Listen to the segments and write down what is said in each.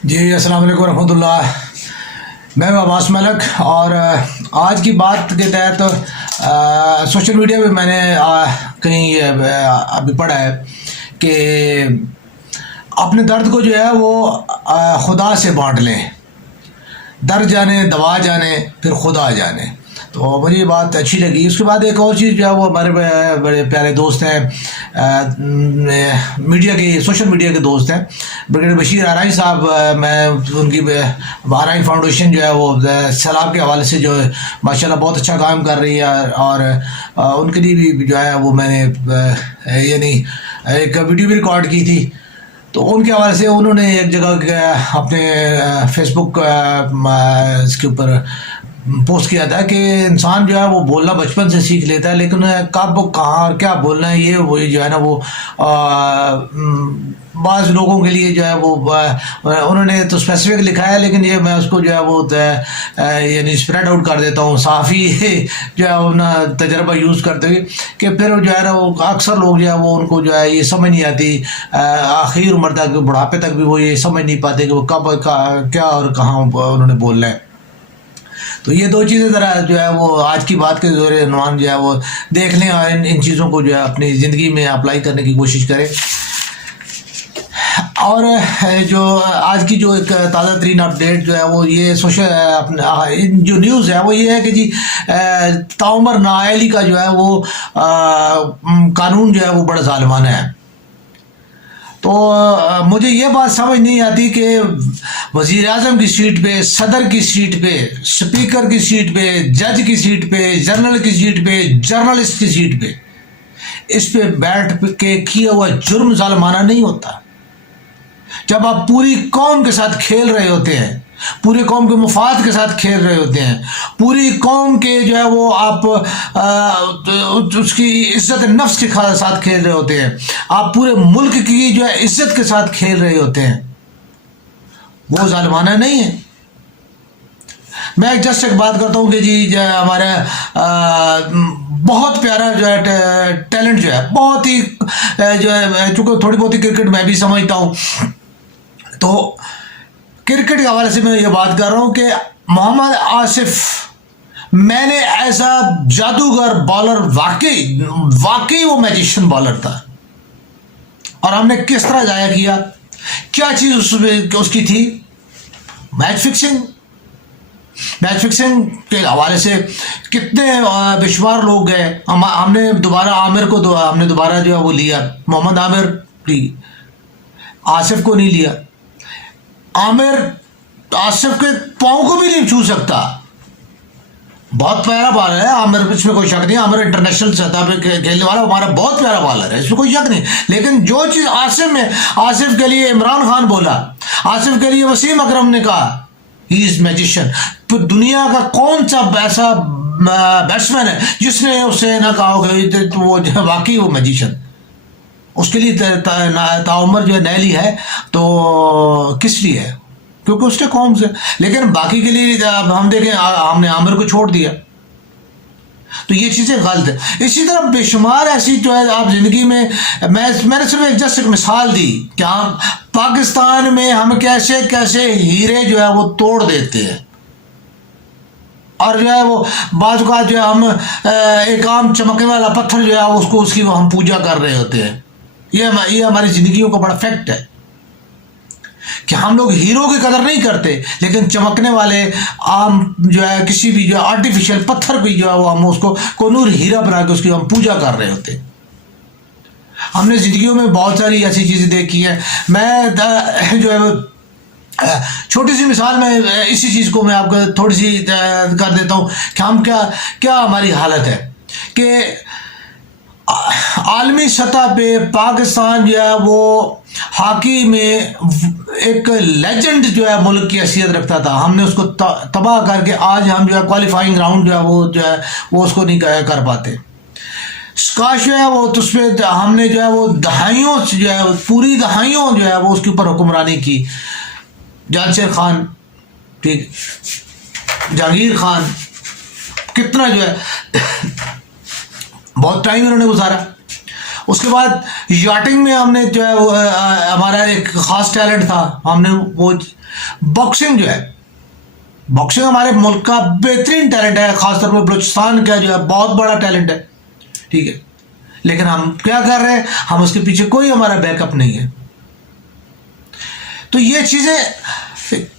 جی السلام علیکم ورحمۃ اللہ. میں ہوں عباس ملک اور آج کی بات کے تحت سوشل میڈیا پہ میں نے کہیں ابھی پڑھا ہے کہ اپنے درد کو جو ہے وہ خدا سے بانٹ لیں. درد جانے دوا جانے پھر خدا جانے. تو مجھے یہ بات اچھی لگی. اس کے بعد ایک اور چیز جو ہے وہ ہمارے بڑے پیارے دوست ہیں میڈیا کے سوشل میڈیا کے دوست ہیں بریگیڈیئر بشیر آرائی صاحب. میں ان کی آرائی فاؤنڈیشن جو ہے وہ سیلاب کے حوالے سے جو ہے ماشاءاللہ بہت اچھا کام کر رہی ہے اور ان کے لیے بھی جو ہے وہ میں نے یعنی ایک ویڈیو بھی ریکارڈ کی تھی. تو ان کے حوالے سے انہوں نے ایک جگہ اپنے فیس بک اس کے اوپر پوسٹ کیا تھا کہ انسان جو ہے وہ بولنا بچپن سے سیکھ لیتا ہے لیکن کب کہاں اور کیا بولنا ہے یہ وہ جو ہے نا وہ بعض لوگوں کے لیے جو ہے وہ انہوں نے تو اسپیسیفک لکھا ہے لیکن یہ میں اس کو جو ہے وہ یعنی اسپریڈ آؤٹ کر دیتا ہوں صافی جو ہے اپنا تجربہ یوز کرتے ہوئے کہ پھر جو ہے نا وہ اکثر لوگ جو ہے وہ ان کو جو ہے یہ سمجھ نہیں آتی آخری عمر تک بڑھاپے تک بھی وہ یہ سمجھ نہیں پاتے کہ وہ کب کیا اور کہاں انہوں نے بولنا ہے. تو یہ دو چیزیں ذرا جو ہے وہ آج کی بات کے زور عنوان جو ہے وہ دیکھ لیں اور ان چیزوں کو جو ہے اپنی زندگی میں اپلائی کرنے کی کوشش کریں. اور جو آج کی جو ایک تازہ ترین اپڈیٹ جو ہے وہ یہ جو نیوز ہے وہ یہ ہے کہ جی تعمر نااہلی کا جو ہے وہ قانون جو ہے وہ بڑا ظالمانہ ہے. تو مجھے یہ بات سمجھ نہیں آتی کہ وزیر اعظم کی سیٹ پہ صدر کی سیٹ پہ اسپیکر کی سیٹ پہ جج کی سیٹ پہ جنرل کی سیٹ پہ جرنلسٹ کی سیٹ پہ اس پہ بیٹھ کے کیا ہوا جرم ظالمانہ نہیں ہوتا. جب آپ پوری قوم کے ساتھ کھیل رہے ہوتے ہیں پوری قوم کے مفاد کے ساتھ کھیل رہے ہوتے ہیں پوری قوم کے جو ہے وہ آپ اس کی عزت نفس کے ساتھ کھیل رہے ہوتے ہیں آپ پورے ملک کی جو ہے عزت کے ساتھ کھیل رہے ہوتے ہیں وہ ظالمانہ نہیں ہے. میں جسٹ ایک بات کرتا ہوں کہ جی جو ہمارا بہت پیارا جو ہے ٹیلنٹ جو ہے بہت ہی جو ہے چونکہ تھوڑی بہت ہی کرکٹ میں بھی سمجھتا ہوں تو کرکٹ کے حوالے سے میں یہ بات کر رہا ہوں کہ محمد آصف میں نے ایسا جادوگر بالر واقعی وہ میجیشین بالر تھا. اور ہم نے کس طرح ضائع کیا کیا چیز اس کی تھی میچ فکسنگ کے حوالے سے کتنے بے شمار لوگ گئے. ہم نے دوبارہ عامر کو ہم نے دوبارہ جو ہے وہ لیا محمد عامر آصف کو نہیں لیا. عامر آصف کے پاؤں کو بھی نہیں چھو سکتا. بہت پیارا بالر ہے عامر اس میں کوئی شک نہیں. عامر انٹرنیشنل سطح پہ کھیلنے والا ہمارا بہت پیارا بالر ہے اس میں کوئی شک نہیں. لیکن جو چیز آصف کے لیے عمران خان بولا آصف کے لیے وسیم اکرم نے کہا ہی از میجیشین. دنیا کا کون سا ایسا بیٹسمین ہے جس نے اسے نہ کہا کہ وہ واقعی وہ میجیشین. اس کے لیے تعمر جو ہے نیلی ہے تو کس لیے ہے کیونکہ اس کے قوم سے. لیکن باقی کے لیے ہم دیکھیں ہم نے عامر کو چھوڑ دیا تو یہ چیزیں غلط ہے. اسی طرح بے شمار ایسی جو ہے آپ زندگی میں میں نے صرف جسٹ ایک مثال دی کہ ہم پاکستان میں ہم کیسے ہیرے جو ہے وہ توڑ دیتے ہیں اور جو ہے وہ بعض اوقات جو ہے ہم ایک عام چمکنے والا پتھر جو ہے اس کی ہم پوجا کر رہے ہوتے ہیں. یہ ہماری زندگیوں کا بڑا فیکٹ ہے کہ ہم لوگ ہیرو کی قدر نہیں کرتے لیکن چمکنے والے عام جو ہے کسی بھی جو ہے آرٹیفیشل پتھر بھی جو ہے وہ ہم اس کو نور ہیرا بنا کے اس کی ہم پوجا کر رہے ہوتے. ہم نے زندگیوں میں بہت ساری ایسی چیزیں دیکھی ہیں. میں جو ہے چھوٹی سی مثال میں اسی چیز کو میں آپ کو تھوڑی سی کر دیتا ہوں کہ ہم کیا ہماری حالت ہے کہ عالمی سطح پہ پاکستان جو ہے وہ ہاکی میں ایک لیجنڈ جو ہے ملک کی حیثیت رکھتا تھا. ہم نے اس کو تباہ کر کے آج ہم جو ہے کوالیفائنگ راؤنڈ جو ہے وہ اس کو نہیں کر پاتے. اسکاش جو ہے وہ تو اس پہ ہم نے جو ہے وہ دہائیوں جو ہے پوری دہائیوں جو ہے وہ اس کے اوپر حکمرانی کی. جانشیر خان ٹھیک جہانگیر خان کتنا جو ہے بہت ٹائم انہوں نے گزارا اس کے بعد یاٹنگ میں ہم نے جو ہے ہمارا ایک خاص ٹیلنٹ تھا، ہم نے وہ باکسنگ جو ہے، باکسنگ ہمارے ملک کا بہترین ٹیلنٹ ہے، خاص طور پہ بلوچستان کا جو ہے بہت بڑا ٹیلنٹ ہے، ٹھیک ہے، لیکن ہم کیا کر رہے ہیں، ہم اس کے پیچھے کوئی ہمارا بیک اپ نہیں ہے. تو یہ چیزیں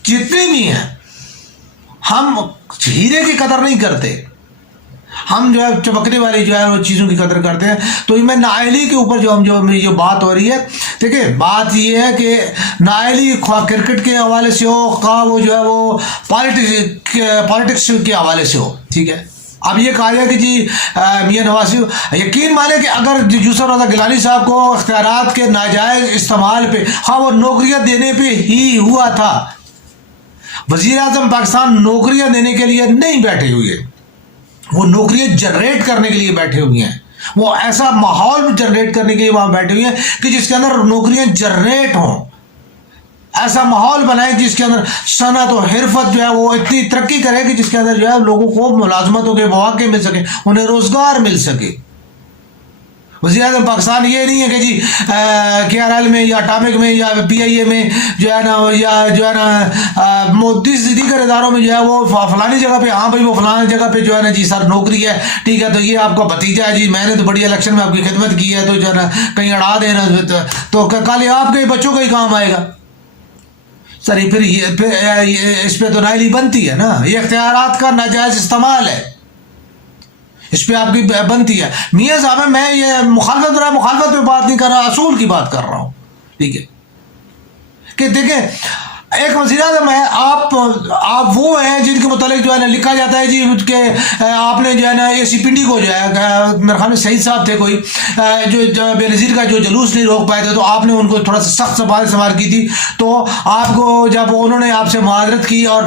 جتنی بھی ہیں، ہم ہیرے کی قدر نہیں کرتے، ہم جو ہے چمکنے والی جو ہے وہ چیزوں کی قدر کرتے ہیں. تو میں نااہلی کے اوپر جو بات ہو رہی ہے، دیکھیں بات یہ ہے کہ نااہلی خواہ کرکٹ کے حوالے سے ہو، خواہ وہ جو ہے وہ پالیٹکس کے حوالے سے ہو، ٹھیک ہے. اب یہ کہا جائے کہ جی میاں نواز شریف، یقین مانیں کہ اگر یوسف رضا گیلانی صاحب کو اختیارات کے ناجائز استعمال پہ، ہاں وہ نوکریاں دینے پہ ہی ہوا تھا، وزیر اعظم پاکستان نوکریاں دینے کے لیے نہیں بیٹھے ہوئے، وہ نوکریاں جنریٹ کرنے کے لیے بیٹھے ہوئے ہیں، وہ ایسا ماحول جنریٹ کرنے کے لیے وہاں بیٹھے ہوئے ہیں کہ جس کے اندر نوکریاں جنریٹ ہوں، ایسا ماحول بنائے جس کے اندر صنعت و حرفت جو ہے وہ اتنی ترقی کرے کہ جس کے اندر جو ہے لوگوں کو ملازمتوں کے مواقع مل سکے، انہیں روزگار مل سکے. وزیر اعظم پاکستان یہ نہیں ہے کہ جی کے آر ایل میں یا اٹامک میں یا پی آئی اے میں جو ہے نا، یا جو ہے نا دیگر اداروں میں جو ہے وہ فلانی جگہ پہ، ہاں بھائی وہ فلانی جگہ پہ جو ہے نا جی سر نوکری ہے، ٹھیک ہے، تو یہ آپ کا بھتیجا ہے جی، میں نے تو بڑی الیکشن میں آپ کی خدمت کی ہے، تو جو ہے نا کہیں اڑا دینا تو کل آپ کے بچوں کا ہی کام آئے گا. سر پھر اس پہ تو نااہلی بنتی ہے نا، یہ اختیارات کا ناجائز استعمال ہے، اس پہ آپ کی بنتی ہے. میاں صاحب میں یہ مخالفت پہ بات نہیں کر رہا، اصول کی بات کر رہا ہوں، ٹھیک ہے، کہ دیکھیں ایک وزیر اعظم ہے، آپ وہ ہیں جن کے متعلق جو ہے نا لکھا جاتا ہے جی کہ آپ نے جو ہے نا اے سی پنڈی کو جو ہے، میرے خیال میں سعید صاحب تھے کوئی، جو بے نظیر کا جو جلوس نہیں روک پائے تھے، تو آپ نے ان کو تھوڑا سا سخت سوال کی تھی، تو آپ کو جب انہوں نے آپ سے معذرت کی اور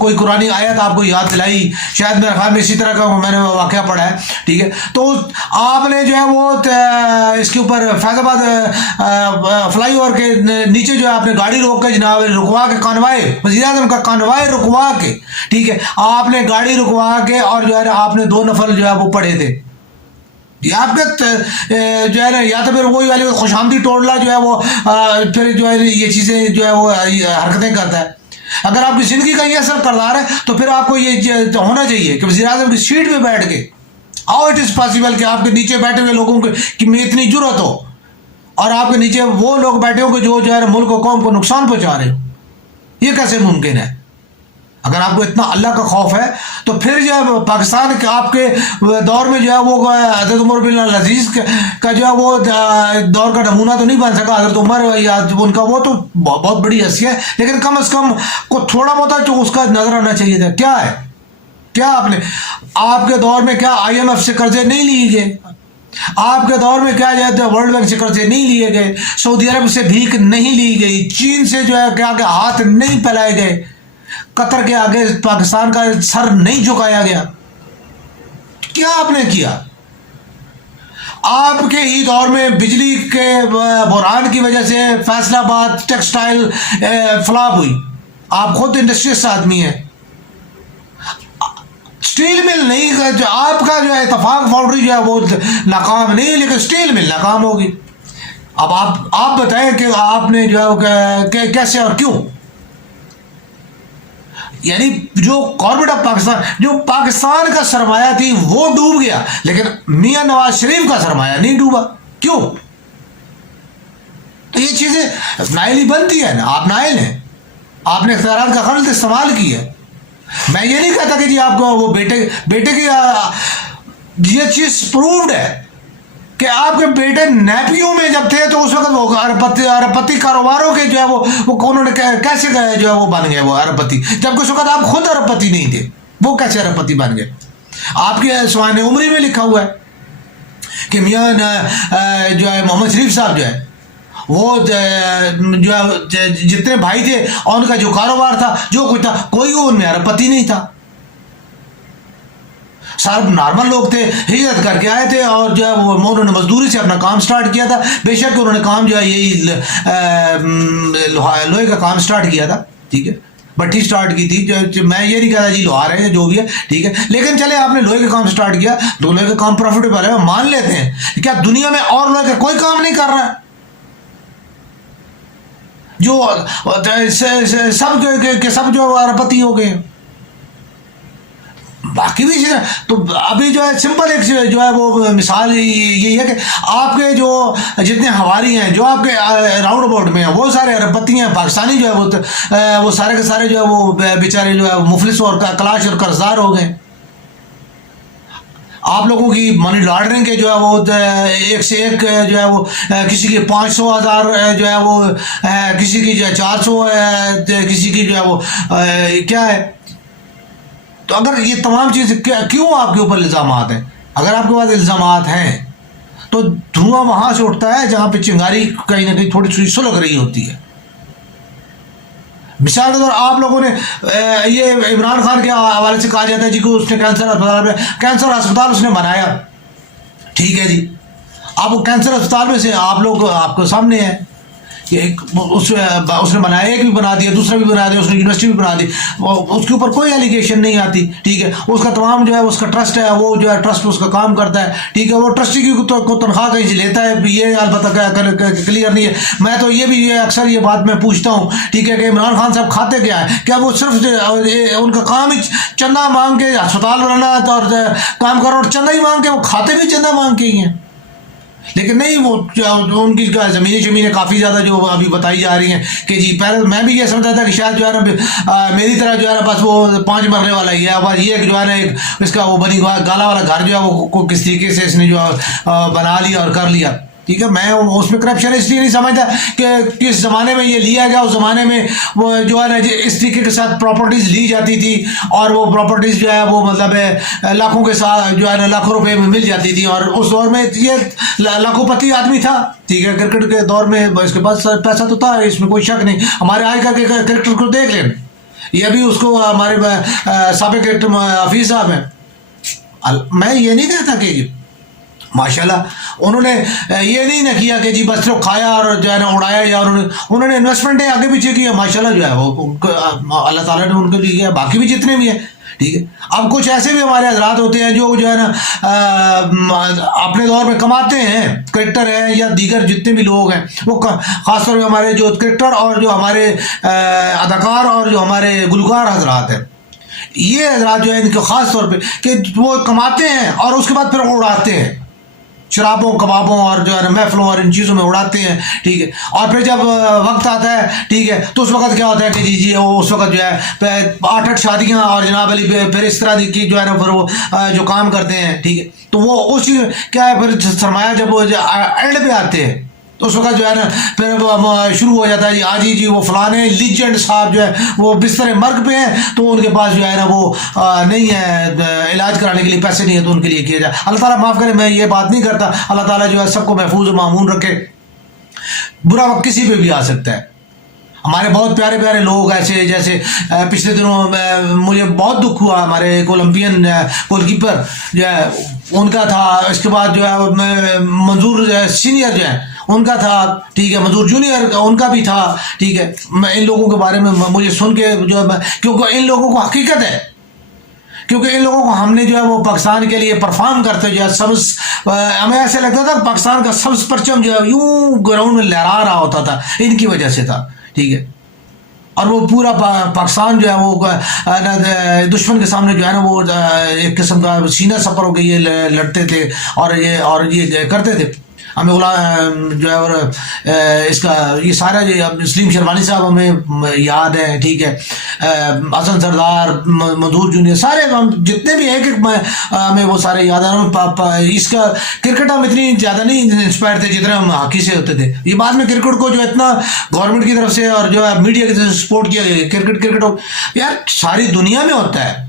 کوئی قرآنی آیت آپ کو یاد دلائی، شاید میرے خیال میں اسی طرح کا میں نے واقعہ پڑھا ہے، ٹھیک ہے، تو آپ نے جو ہے وہ اس کے اوپر فیض آباد فلائی اوور کے نیچے جو ہے آپ نے گاڑی روک کے جناب رکوا کے، کانوائے وزیر اعظم کا کانوائے رکوا کے، ٹھیک ہے، آپ نے گاڑی رکوا کے اور جو ہے آپ نے 2 نفل جو ہے وہ پڑھے تھے. آپ کے جو ہے نا یا تو پھر وہی والی خوش آمدی ٹولہ جو ہے وہ پھر جو ہے یہ چیزیں جو ہے وہ حرکتیں کرتا ہے. اگر آپ کی زندگی کا یہ اثر کردار ہے تو پھر آپ کو یہ ہونا چاہیے کہ وزیر اعظم کی سیٹ پہ بیٹھ کے ہاؤ اٹ از پاسبل کہ آپ کے نیچے بیٹھے ہوئے لوگوں کی میں اتنی جرأت ہو، اور آپ کے نیچے وہ لوگ بیٹھے ہو کہ جو ہے ملک و قوم کو نقصان پہنچا رہے ہو. یہ کیسے ممکن ہے؟ اگر آپ کو اتنا اللہ کا خوف ہے تو پھر جو ہے پاکستان کے آپ کے دور میں جو ہے وہ حضرت عمر بن العزیز کا جو ہے وہ دور کا نمونہ تو نہیں بن سکا، حضرت عمر یا ان کا وہ تو بہت بڑی حیثیت ہے، لیکن کم از کم کو تھوڑا بہت جو اس کا نظر آنا چاہیے تھا. کیا ہے، کیا آپ کے دور میں کیا آئی ایم ایف سے قرضے نہیں لیے گئے؟ آپ کے دور میں کیا جاتے ہیں ورلڈ بینک سے قرضے نہیں لیے گئے، سعودی عرب سے بھیک نہیں لی گئی، چین سے جو ہے کیا کہ ہاتھ نہیں پھیلائے گئے، قطر کے آگے پاکستان کا سر نہیں جھکایا گیا؟ کیا آپ نے کیا؟ آپ کے ہی دور میں بجلی کے بحران کی وجہ سے فیصل آباد ٹیکسٹائل فلاپ ہوئی. آپ خود انڈسٹریس آدمی ہیں، اسٹیل مل نہیں، جو آپ کا جو ہے اتفاق فاؤنڈری جو ہے وہ ناکام نہیں، لیکن اسٹیل مل ناکام ہوگی. اب آپ بتائیں کہ آپ نے جو ہے کیسے اور کیوں؟ یعنی جو گورنمنٹ آف پاکستان، جو پاکستان کا سرمایہ تھی وہ ڈوب گیا، لیکن میاں نواز شریف کا سرمایہ نہیں ڈوبا. کیوں؟ تو یہ چیزیں نائلی بنتی ہے نا، آپ نائل ہیں، آپ نے اختیارات کا غلط استعمال کی ہے. میں یہ نہیں کہتا کہ جی آپ کو وہ بیٹے کی یہ چیز پرووڈ ہے کہ آپ کے بیٹے نیپیوں میں جب تھے تو اس وقت وہ ارب پتی کاروباروں کے جو ہے وہ انہوں نے کیسے جو ہے وہ بن گئے وہ ارب پتی، جبکہ اس وقت آپ خود ارب پتی نہیں تھے، وہ کیسے ارب پتی بن گئے؟ آپ کے سوان عمری میں لکھا ہوا ہے کہ میاں جو ہے محمد شریف صاحب جو ہے وہ جو جتنے بھائی تھے اور ان کا جو کاروبار تھا جو کچھ تھا کوئی ان میں ارب پتی نہیں تھا، سب نارمل لوگ تھے، ہجرت کر کے آئے تھے اور جو ہے وہ انہوں نے مزدوری سے اپنا کام سٹارٹ کیا تھا. بے شک انہوں نے کام جو ہے یہی لوہے کا کام سٹارٹ کیا تھا، ٹھیک ہے، بٹھی سٹارٹ کی تھی. میں یہ نہیں کہتا جی لوہار ہے جو بھی ہے ٹھیک ہے, لیکن چلے آپ نے لوہے کا کام سٹارٹ کیا تو لوہے کا کام پروفیٹیبل ہے, مان لیتے ہیں. کیا دنیا میں اور لوہے کا کوئی کام نہیں کر رہا ہے جو سب کے سب جو اربپتی ہو گئے؟ باقی بھی چیزیں تو ابھی جو ہے سمپل ایک جو ہے وہ مثال یہی ہے کہ آپ کے جو جتنے ہواری ہیں جو آپ کے راؤنڈ اباؤٹ میں ہیں وہ سارے اربپتی ہیں. پاکستانی جو ہے وہ سارے کے سارے جو ہے وہ بیچارے جو ہے مفلس اور کلاش اور قرضدار ہو گئے. آپ لوگوں کی منی لانڈرنگ کے جو ہے وہ ایک سے ایک جو ہے وہ کسی کی 500,000 جو ہے وہ کسی کی جو ہے 400 ہے, کسی کی جو ہے وہ کیا ہے. تو اگر یہ تمام چیزیں کیوں آپ کے اوپر الزامات ہیں؟ اگر آپ کے پاس الزامات ہیں تو دھواں وہاں سے اٹھتا ہے جہاں پہ چنگاری کہیں نہ کہیں تھوڑی سی سلگ رہی ہوتی ہے. مثال کے طور آپ لوگوں نے یہ عمران خان کے حوالے سے کہا جاتا ہے جی کہ اس نے کینسر ہسپتال اس نے بنایا, ٹھیک ہے جی. آپ وہ کینسر ہسپتال میں سے آپ لوگ آپ کے سامنے ہیں کہ اس نے بنایا, ایک بھی بنا دیا, دوسرا بھی بنا دیا, اس نے یونیورسٹی بھی بنا دی, اس کے اوپر کوئی ایلیگیشن نہیں آتی, ٹھیک ہے. اس کا تمام جو ہے اس کا ٹرسٹ ہے, وہ جو ہے ٹرسٹ اس کا کام کرتا ہے, ٹھیک ہے. وہ ٹرسٹی کی کو تنخواہ کہیں سے لیتا ہے, یہ البتہ کلیئر نہیں ہے. میں تو یہ بھی اکثر یہ بات میں پوچھتا ہوں, ٹھیک ہے, کہ عمران خان صاحب کھاتے کیا ہے؟ کیا وہ صرف ان کا کام ہی چندہ مانگ کے ہسپتال بنانا اور کام کرنا اور چندہ ہی مانگ کے, وہ کھاتے بھی چندہ مانگ کے ہی ہیں. لیکن نہیں, وہ ان کی زمینیں کافی زیادہ جو ابھی بتائی جا رہی ہیں کہ جی پہلے میں بھی یہ سمجھتا تھا کہ شاید جو ہے نا میری طرح جو ہے نا بس وہ 5 مرلے والا ہی ہے, بس یہ جو ہے نا ایک اس کا وہ بنی گالا والا گھر جو ہے وہ کس طریقے سے اس نے جو بنا لیا اور کر لیا, ٹھیک ہے. میں اس میں کرپشن اس لیے نہیں سمجھتا کہ کس زمانے میں یہ لیا گیا. اس زمانے میں وہ جو ہے نا اس طریقے کے ساتھ پراپرٹیز لی جاتی تھی اور وہ پراپرٹیز جو ہے وہ مطلب لاکھوں کے ساتھ جو ہے نا لاکھوں روپے میں مل جاتی تھی, اور اس دور میں یہ لاکھوں پتی آدمی تھا, ٹھیک ہے. کرکٹ کے دور میں اس کے پاس پیسہ تو تھا, اس میں کوئی شک نہیں. ہمارے آج کل کے کرکٹر کو دیکھ لیں, یہ بھی اس کو ہمارے سابق کرکٹر حفیظ صاحب ہیں. میں یہ نہیں کہتا کہ ماشاءاللہ انہوں نے یہ نہیں نہ کیا کہ جی بس صرف کھایا اور جو ہے نا اڑایا, یا انہوں نے انویسٹمنٹ آگے پیچھے کیا, ماشاءاللہ جو ہے وہ اللہ تعالیٰ نے ان کے لیے کیا, باقی بھی جتنے بھی ہیں, ٹھیک ہے. اب کچھ ایسے بھی ہمارے حضرات ہوتے ہیں جو ہے نا اپنے دور میں کماتے ہیں, کرکٹر ہیں یا دیگر جتنے بھی لوگ ہیں, وہ خاص طور پہ ہمارے جو کرکٹر اور جو ہمارے اداکار اور جو ہمارے گلوکار حضرات ہیں, یہ حضرات جو ہے ان کے خاص طور پہ کہ وہ کماتے ہیں اور اس کے بعد پھر اڑاتے ہیں, شرابوں کبابوں اور جو ہے نا محفلوں اور ان چیزوں میں اڑاتے ہیں, ٹھیک ہے. اور پھر جب وقت آتا ہے, ٹھیک ہے, تو اس وقت کیا ہوتا ہے کہ جی وہ اس وقت جو ہے 8 شادیاں اور جناب علی پھر اس طرح کی جو ہے نا پھر وہ جو کام کرتے ہیں, ٹھیک ہے. تو وہ اس چیز کیا ہے پھر سرمایہ جب وہ اینڈ پہ آتے ہیں تو اس وقت جو ہے نا پھر شروع ہو جاتا ہے جی آج ہی جی وہ فلانے لیجنڈ صاحب جو ہے وہ بستر مرگ پہ ہیں, تو ان کے پاس جو ہے نا وہ نہیں ہے علاج کرانے کے لیے پیسے نہیں ہے, تو ان کے لیے کیا جائے. اللہ تعالیٰ معاف کرے, میں یہ بات نہیں کرتا, اللہ تعالیٰ جو ہے سب کو محفوظ و معمون رکھے. برا وقت کسی پہ بھی آ سکتا ہے. ہمارے بہت پیارے پیارے لوگ ایسے, جیسے پچھلے دنوں مجھے بہت دکھ ہوا, ہمارے ایک اولمپئن گول کیپر جو ہے ان کا تھا, اس کے بعد جو ہے منظور سینئر جو ہے ان کا تھا, ٹھیک ہے, منظور جونیئر ان کا بھی تھا, ٹھیک ہے. میں ان لوگوں کے بارے میں مجھے سن کے جو ہے کیونکہ ان لوگوں کو حقیقت ہے, کیونکہ ان لوگوں کو ہم نے جو ہے وہ پاکستان کے لیے پرفارم کرتے جو ہے سبز, ہمیں ایسے لگتا تھا پاکستان کا سبز پرچم جو ہے یوں گراؤنڈ میں لہرا رہا ہوتا تھا, ان کی وجہ سے تھا, ٹھیک ہے. اور وہ پورا پاکستان جو ہے وہ دشمن کے سامنے جو ہے نا وہ ایک قسم کا سینہ سپر ہو کے یہ لڑتے تھے اور یہ کرتے تھے. ہمیں جو ہے اور اس کا یہ سارا جو سلیم شیروانی صاحب ہمیں یاد ہے, ٹھیک ہے, حسن سردار, منظور جونیئر, سارے ہم جتنے بھی ایک ہمیں وہ سارے یاد ہیں. اس کا کرکٹ ہم اتنی زیادہ نہیں انسپائر تھے جتنے ہم ہاکی سے ہوتے تھے. یہ بعد میں کرکٹ کو جو اتنا گورنمنٹ کی طرف سے اور جو ہے میڈیا کی طرف سے سپورٹ کیا گیا. کرکٹ یار ساری دنیا میں ہوتا ہے.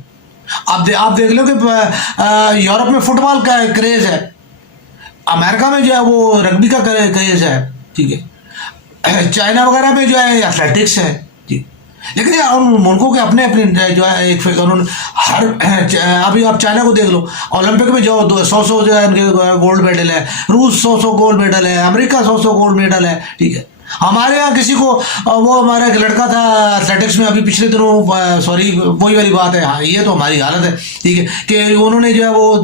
آپ دیکھ لو کہ یورپ میں فٹ بال کا کریز ہے, امریکہ میں جو ہے وہ رگبی کا کریز ہے, ٹھیک ہے, چائنا وغیرہ میں جو ہے ایتھلیٹکس ہے, ٹھیک. لیکن ان ملکوں کے اپنے اپنے جو ہے ایک انہوں ہر ابھی آپ چائنا کو دیکھ لو, اولمپک میں جو 100 جو ہے ان کے گولڈ میڈل ہے, روس 100 گولڈ میڈل ہے, امریکہ 100 گولڈ میڈل ہے, ٹھیک ہے. ہمارے یہاں کسی کو وہ ہمارا ایک لڑکا تھا ایتھلیٹکس میں ابھی پچھلے دنوں سوری وہی والی بات ہے ہاں یہ تو ہماری حالت ہے ٹھیک ہے کہ انہوں نے جو ہے وہ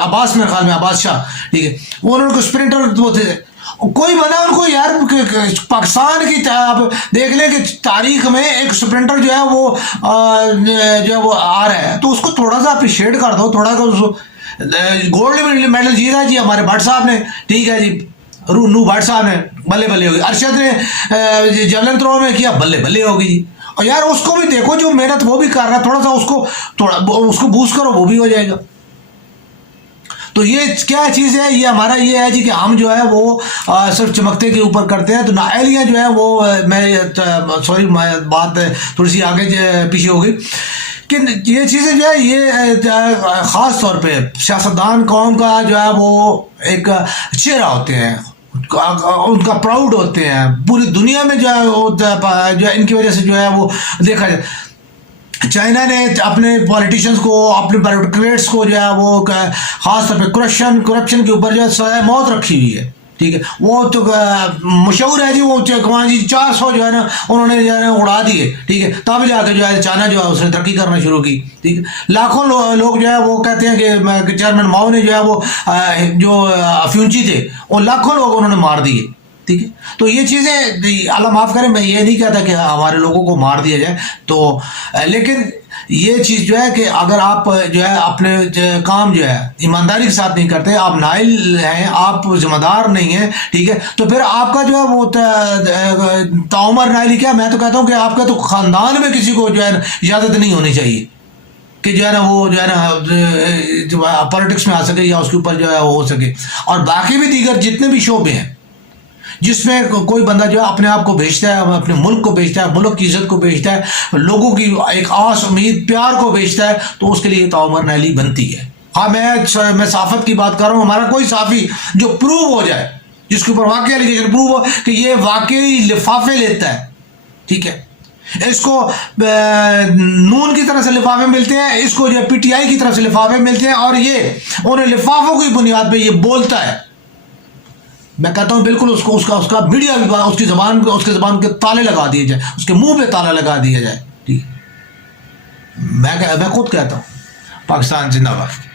عباس میرے خیال میں عباس شاہ ٹھیک ہے وہ انہوں نے اسپرنٹر وہ تھے کوئی بنا ان کو یار پاکستان کی آپ دیکھ لیں کہ تاریخ میں ایک اسپرنٹر جو ہے وہ آ رہا ہے تو اس کو تھوڑا سا اپریشیٹ کر دو تھوڑا گولڈ میڈل جیتا جی ہمارے بھٹ صاحب نے ٹھیک ہے جی نو بھٹ صاحب نے بلے بلے ہوگی ارشد نے جیولن تھرو میں کیا بلے بلے ہوگی جی اور یار اس کو بھی دیکھو جو محنت وہ بھی کر رہا ہے تھوڑا سا اس کو بوسٹ کرو وہ بھی ہو جائے گا تو یہ کیا چیز ہے یہ ہمارا یہ ہے جی کہ ہم جو ہے وہ صرف چمکتے کے اوپر کرتے ہیں تو نائلیاں جو ہے وہ میں سوری بات تھوڑی سی آگے پیچھے ہو گئی کہ یہ چیزیں جو ہے یہ خاص طور پہ سیاستدان قوم کا جو ہے وہ ایک چہرہ ہوتے ہیں ان کا پراؤڈ ہوتے ہیں پوری دنیا میں جو ہے ان کی وجہ سے جو ہے وہ دیکھا جائے چائنا نے اپنے پولیٹیشینس کو اپنے بیوروکریٹس کو جو ہے وہ خاص طور پہ کرپشن کے اوپر جو ہے سزائے موت رکھی ہوئی ہے ٹھیک ہے وہ تو مشہور ہے جی وہ جی 400 جو ہے نا انہوں نے جو ہے نا اڑا دیے ٹھیک ہے تب جا کے جو ہے چائنا جو ہے اس نے ترقی کرنا شروع کی ٹھیک ہے لاکھوں لوگ جو ہے وہ کہتے ہیں کہ چیئرمین ماؤ نے جو ہے وہ جو افیونچی تھے وہ لاکھوں لوگ انہوں نے مار دیے ٹھیک ہے تو یہ چیزیں اللہ معاف کرے میں یہ نہیں کہتا کہ ہمارے لوگوں کو مار دیا جائے تو لیکن یہ چیز جو ہے کہ اگر آپ جو ہے اپنے کام جو ہے ایمانداری کے ساتھ نہیں کرتے آپ نائل ہیں آپ ذمہ دار نہیں ہیں ٹھیک ہے تو پھر آپ کا جو ہے وہ تعمر نائلی کیا میں تو کہتا ہوں کہ آپ کا تو خاندان میں کسی کو جو ہے اجازت نہیں ہونی چاہیے کہ جو ہے نا وہ جو ہے نا پالیٹکس میں آ سکے یا اس کے اوپر جو ہے وہ ہو سکے اور باقی بھی دیگر جتنے بھی شعبے ہیں جس میں کوئی بندہ جو ہے اپنے آپ کو بیچتا ہے اپنے ملک کو بیچتا ہے ملک کی عزت کو بیچتا ہے لوگوں کی ایک آس امید پیار کو بیچتا ہے تو اس کے لیے تعمر نائلی بنتی ہے ہاں میں صحافت کی بات کر رہا ہوں ہمارا کوئی صحافی جو پروو ہو جائے جس کے اوپر واقعی ایلیگیشن پروو ہو کہ یہ واقعی لفافے لیتا ہے ٹھیک ہے اس کو نون کی طرف سے لفافے ملتے ہیں اس کو جو پی ٹی آئی کی طرف سے لفافے ملتے ہیں اور یہ انہیں لفافوں کی بنیاد پہ یہ بولتا ہے میں کہتا ہوں بالکل اس کا میڈیا بھی اس کی زبان کے تالے لگا دیے جائے اس کے منہ پہ تالا لگا دیا جائے ٹھیک میں خود کہتا ہوں پاکستان زندہ باد